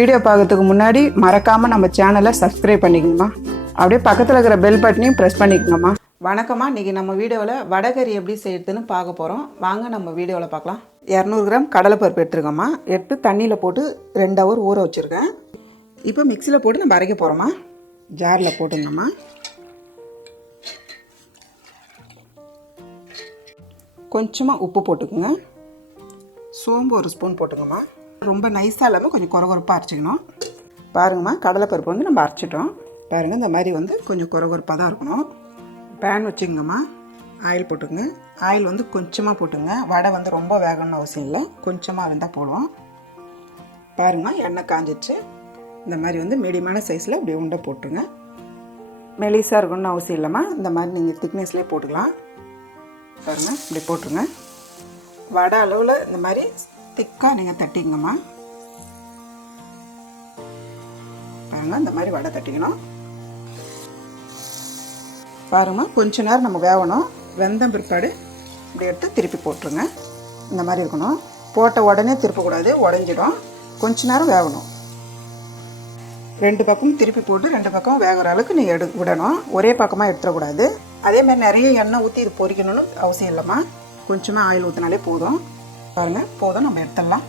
Video பார்க்கறதுக்கு முன்னாடி மறக்காமல் நம்ம சேனலை சப்ஸ்கிரைப் பண்ணிக்கணுமா. அப்படியே பக்கத்தில் இருக்கிற பெல் பட்டனையும் ப்ரெஸ் பண்ணிக்கணுமா. வணக்கமாக, இன்றைக்கி நம்ம வீடியோவில் வடகறி எப்படி செய்யறதுன்னு பார்க்க போகிறோம். வாங்க நம்ம வீடியோவில் பார்க்கலாம். 200 கிராம் கடலைப்பருப்பு எடுத்துருக்கோம்மா. எடுத்து தண்ணியில் போட்டு 2 ஹவர் ஊற வச்சுருக்கேன். இப்போ மிக்சியில் போட்டு நம்ம அரைக்க போகிறோம்மா. ஜாரில் போட்டுங்கம்மா. கொஞ்சமாக உப்பு போட்டுக்குங்க. சோம்பு 1 ஸ்பூன் போட்டுங்கம்மா. ரொம்ப நைஸாக இல்லாமல் கொஞ்சம் குறகுறப்பாக அரைச்சிக்கணும். பாருங்கம்மா, கடலைப்பருப்பு வந்து நம்ம அரைச்சிட்டோம். பாருங்கள், இந்த மாதிரி வந்து கொஞ்சம் குறகுறப்பாக தான் இருக்கணும். பேன் வச்சுக்கோங்கம்மா. ஆயில் போட்டுங்க. ஆயில் வந்து கொஞ்சமாக போட்டுங்க. வடை வந்து ரொம்ப வேகணும்னு அவசியம் இல்லை, கொஞ்சமாக இருந்தால் போடுவோம். பாருங்கள், எண்ணெய் காஞ்சிச்சு. இந்த மாதிரி வந்து மீடியமான சைஸில் இப்படி உண்டை போட்டுருங்க. மெலிசாக இருக்கணும்னு அவசியம் இல்லாமல் இந்த மாதிரி நீங்கள் திக்னஸ்லேயே போட்டுக்கலாம். பாருங்கள், இப்படி போட்டுருங்க. வடை அளவில் இந்த மாதிரி திக்காக நீங்கள் தட்டிங்கம்மா. பாருங்கள், இந்த மாதிரி வடை தட்டிக்கணும். பாருங்கள், கொஞ்ச நேரம் நம்ம வேகணும். வெந்தம் பிற்பாடு இப்படி எடுத்து திருப்பி போட்டுருங்க. இந்த மாதிரி இருக்கணும். போட்ட உடனே திருப்பக்கூடாது, உடஞ்சிடும். கொஞ்ச நேரம் வேகணும். 2 பக்கமும் திருப்பி போட்டு 2 பக்கம் வேகிற அளவுக்கு நீங்கள் விடணும். ஒரே பக்கமாக எடுத்துடக்கூடாது. அதேமாதிரி நிறைய எண்ணெய் ஊற்றி இது பொரிக்கணும்னு அவசியம் இல்லைம்மா. கொஞ்சமாக ஆயில் ஊற்றினாலே போதும். பாருங்கள், போதும், நம்ம எடுத்துடலாம்.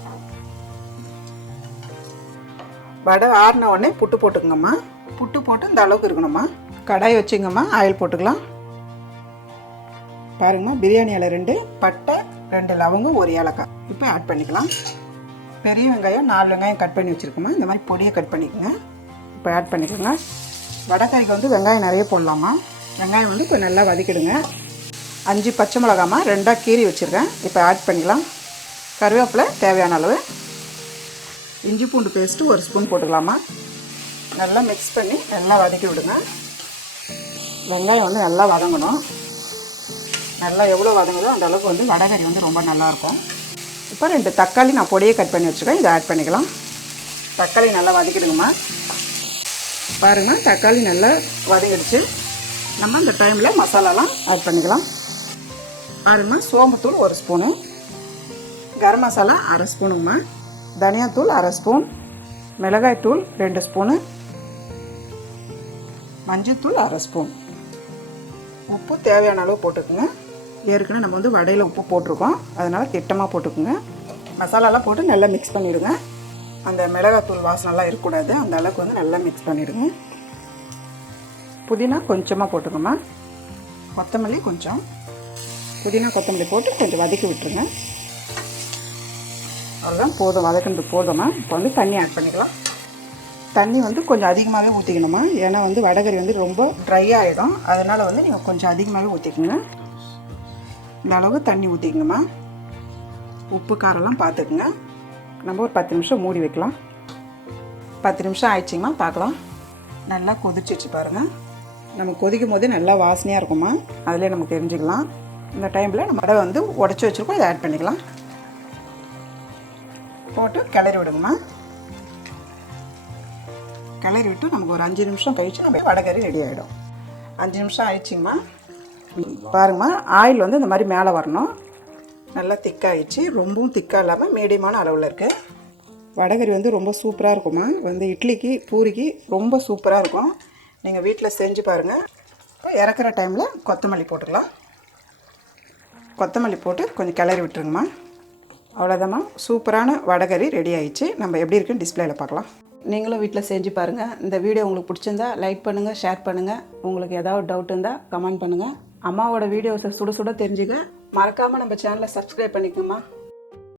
வடை ஆறின உடனே புட்டு போட்டுக்கோங்கம்மா. புட்டு போட்டு இந்த அளவுக்கு இருக்கணும்மா. கடாய் வச்சுங்கம்மா. ஆயில் போட்டுக்கலாம். பாருங்கம்மா, பிரியாணி இலை 2, பட்டை 2 லவங்கம் 1 ஏலக்காய் இப்போ ஆட் பண்ணிக்கலாம். பெரிய வெங்காயம் 4 வெங்காயம் கட் பண்ணி வச்சுருக்கோம்மா. இந்த மாதிரி பொடியை கட் பண்ணிக்கோங்க. இப்போ ஆட் பண்ணிக்கோங்க. வடைக்கறிக்கு வந்து வெங்காயம் நிறைய போடலாமா. வெங்காயம் வந்து கொஞ்சம் நல்லா வதக்கிடுங்க. 5 பச்சை மிளகாமா 2ஆக கீறி வச்சுருக்கேன். இப்போ ஆட் பண்ணிக்கலாம். கருவேப்பிலை தேவையான அளவு. இஞ்சி பூண்டு பேஸ்ட்டு 1 ஸ்பூன் போட்டுக்கலாமா. நல்லா மிக்ஸ் பண்ணி நல்லா வதக்கி விடுங்க. வெங்காயம் வந்து நல்லா வதங்கணும். நல்லா எவ்வளோ வதங்குதோ அந்த அளவுக்கு வந்து வடைக்கறி வந்து ரொம்ப நல்லாயிருக்கும். இப்போ 2 தக்காளி நான் பொடியை கட் பண்ணி வச்சுருக்கேன். இதை ஆட் பண்ணிக்கலாம். தக்காளி நல்லா வதக்கிடுங்கம்மா. பாருங்கள், தக்காளி நல்லா வதங்கிடுச்சு. நம்ம இந்த டைமில் மசாலாலாம் ஆட் பண்ணிக்கலாம். பாருங்கம்மா, சோம்புத்தூள் 1 ஸ்பூனு, கரம் மசாலா 1/2 ஸ்பூனுங்கம்மா, தனியாத்தூள் 1/2 ஸ்பூன், மிளகாய்த்தூள் 2 ஸ்பூனு, மஞ்சள்தூள் 1/2 ஸ்பூன், உப்பு தேவையான அளவு போட்டுக்குங்க. ஏற்கனவே நம்ம வந்து வடையில் உப்பு போட்டிருக்கோம், அதனால் திட்டமாக போட்டுக்குங்க. மசாலாலாம் போட்டு நல்லா மிக்ஸ் பண்ணிவிடுங்க. அந்த மிளகாய்த்தூள் வாசனைலாம் இருக்கக்கூடாது, அந்த அளவுக்கு வந்து நல்லா மிக்ஸ் பண்ணிவிடுங்க. புதினா கொஞ்சமாக போட்டுக்கோமா. கொத்தமல்லி கொஞ்சம், புதினா கொத்தமல்லி போட்டு கொஞ்சம் வதக்கி விட்டுருங்க. அவ்வளோதான், போதும், வதக்கினது போதுமா. இப்போ வந்து தண்ணி ஆட் பண்ணிக்கலாம். தண்ணி வந்து கொஞ்சம் அதிகமாகவே ஊற்றிக்கணுமா. ஏன்னா வந்து வடைக்கறி வந்து ரொம்ப ட்ரை ஆகிடும். அதனால் வந்து நீங்கள் கொஞ்சம் அதிகமாகவே ஊற்றிக்கோங்க. இந்த அளவுக்கு தண்ணி ஊற்றிக்கணுமா. உப்பு காரெல்லாம் பார்த்துக்குங்க. நம்ம ஒரு 10 நிமிஷம் மூடி வைக்கலாம். 10 நிமிஷம் ஆயிடுச்சிங்கம்மா, பார்க்கலாம். நல்லா கொதிச்சிச்சு பாருங்கள். நம்ம கொதிக்கும் போதே நல்லா வாசனையாக இருக்குமா, அதிலே நம்ம தெரிஞ்சுக்கலாம். இந்த டைமில் நம்ம வடை வந்து உடச்சி வச்சுருக்கோம், இதை ஆட் பண்ணிக்கலாம். போட்டு கிளறி விடுங்கம்மா. கிளறி விட்டு நமக்கு ஒரு 5 நிமிஷம் கழிச்சு நம்ம வடைக்கறி ரெடி ஆகிடும். 5 நிமிஷம் ஆயிடுச்சிங்கம்மா. பாருங்கம்மா, ஆயில் வந்து இந்த மாதிரி மேலே வரணும். நல்லா திக்காகிடுச்சு. ரொம்பவும் திக்காக இல்லாமல் மீடியமான அளவில் இருக்குது. வடைக்கறி வந்து ரொம்ப சூப்பராக இருக்குமா. வந்து இட்லிக்கு பூரிக்கு ரொம்ப சூப்பராக இருக்கும். நீங்கள் வீட்டில் செஞ்சு பாருங்கள். இப்போ இறக்குற டைமில் கொத்தமல்லி போட்டுக்கலாம். கொத்தமல்லி போட்டு கொஞ்சம் கிளறி விட்டுருங்கம்மா. அவ்வளோதாம்மா, சூப்பரான வடைக்கறி ரெடி ஆயிடுச்சு. நம்ம எப்படி இருக்குன்னு டிஸ்பிளேயில் பார்க்கலாம். நீங்களும் வீட்டில் செஞ்சு பாருங்கள். இந்த வீடியோ உங்களுக்கு பிடிச்சிருந்தா லைக் பண்ணுங்கள், ஷேர் பண்ணுங்கள். உங்களுக்கு ஏதாவது டவுட் இருந்தால் கமெண்ட் பண்ணுங்கள். அம்மாவோட வீடியோஸை சுட சுட தெரிஞ்சுக்க மறக்காமல் நம்ம சேனலை சப்ஸ்கிரைப் பண்ணிக்கோங்கம்மா.